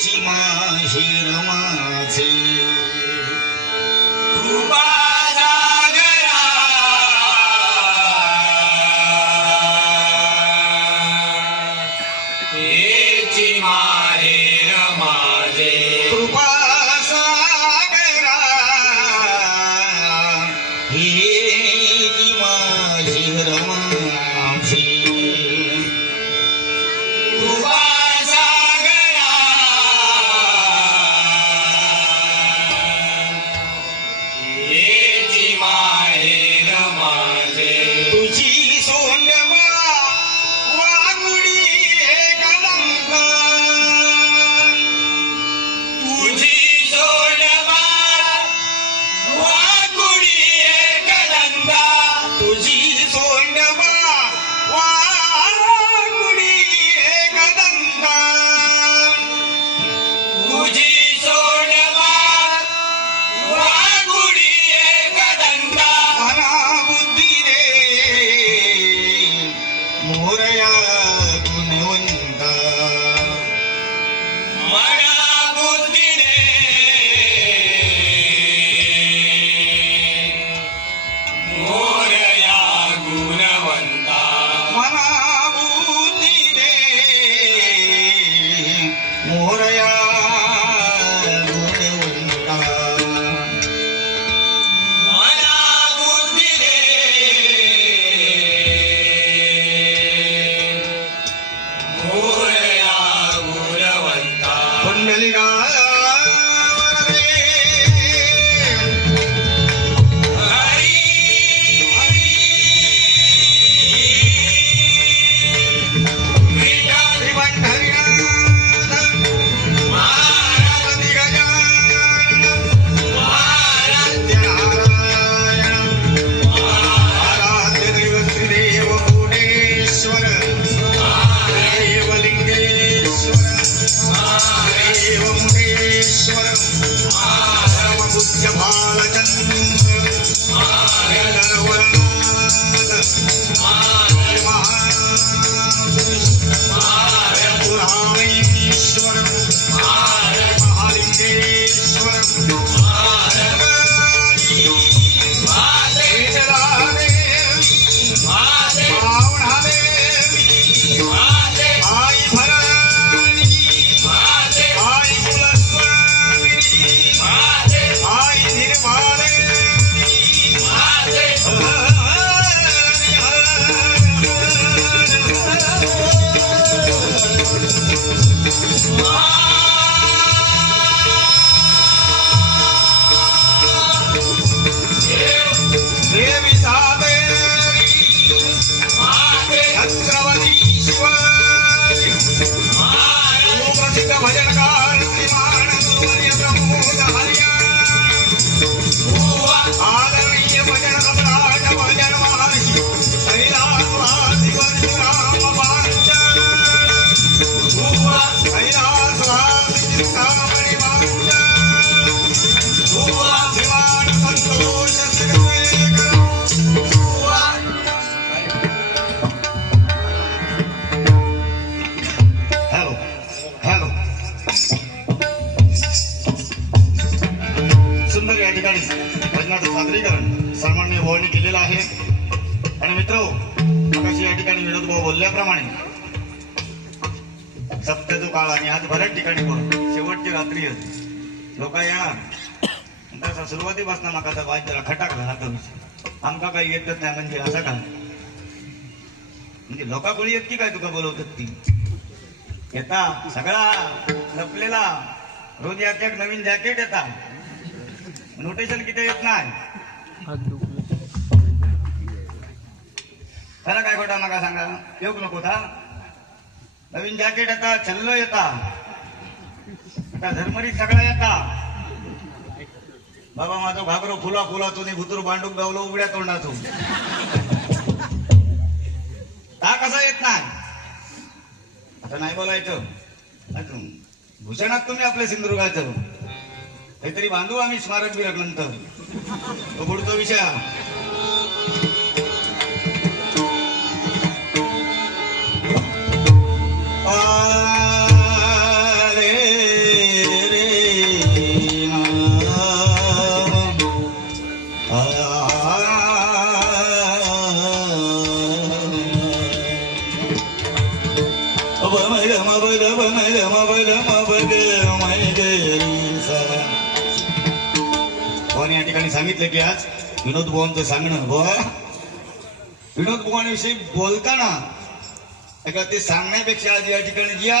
हेची माहिर माझे कृपा सागरा Thank you. Ah! काळ आणि आज बऱ्याच ठिकाणी पण शेवटची रात्री लोक येणार तसा सुरुवातीपासून नका तर वाईट जरा खटाक हा कमी आमका काही येतच नाही म्हणजे असं काय म्हणजे लोका कोणी येत की काय तुका बोलवतात ती? येता सगळा लपलेला. रोज यात एक नवीन जॅकेट येता. नोटेशन किती येत नाही. खरं काय खोटा नका सांगा? येऊ नको था नवीन जॅकेट येता छल्ल येता. आता झरमरी सगळा येता. बाबा माझं घाबरो फुला फुला तुम्ही भुतूर भांडूक गावलो उघड्या तोंडातून. का कसा येत नाही? आता नाही बोलायचं. अजून भूषणात तुम्ही आपल्या सिंधुदुर्गाचं. काहीतरी बांधू आम्ही स्मारक बिरक नंतर तो पुढचा विषय कोणी या ठिकाणी सांगितलं की आज विनोद भुवांचं सांगणं बुवा. विनोद भुवांविषयी बोलताना ते सांगण्यापेक्षा आज या ठिकाणी या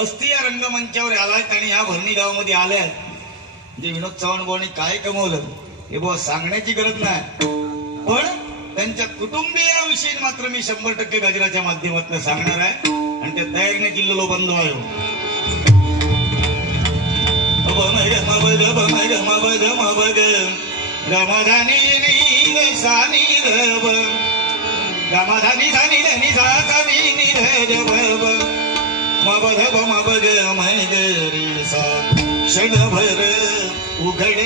अस्थि या रंगमंचावर आलाय आणि ह्या भरणी गावामध्ये आल्या जे म्हणजे विनोद चव्हाण बुवांनी काय कमवलं हे बुवा सांगण्याची गरज नाही. पण त्यांच्या कुटुंबियाविषयी मात्र मी शंभर टक्के गजराच्या माध्यमातून सांगणार आहे. आणि त्या तयारीने किल्लो बंधू आहे हो. गमधानी सानी रब गमधानी सानी धनी सा सानी निध बब मबध मबग मैगरी सा क्षणभर उघड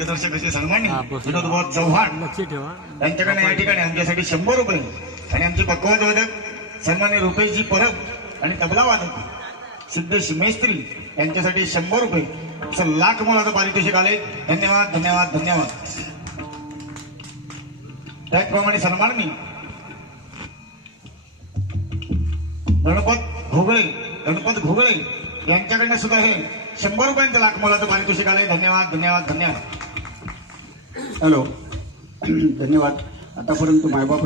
मार्गदर्शक असे सन्माननीय विनोद बुवा चव्हाण त्यांच्याकडे या ठिकाणी आमच्यासाठी शंभर रुपये आणि आमचे पक्वाद वादक सन्मान्य रुपेशजी परब आणि तबला वादक सिद्धेश मेस्त्री यांच्यासाठी शंभर रुपये. असं लाख मोलाचं पारितोषिक आले. धन्यवाद धन्यवाद धन्यवाद. त्याचप्रमाणे सन्माननीय गणपत घोगळे गणपत घोगळे यांच्याकडनं सुद्धा हे शंभर रुपयांचं लाख मोलाचं पारितोषिक आले. धन्यवाद धन्यवाद धन्यवाद. हॅलो. धन्यवाद. आतापर्यंत मायबाप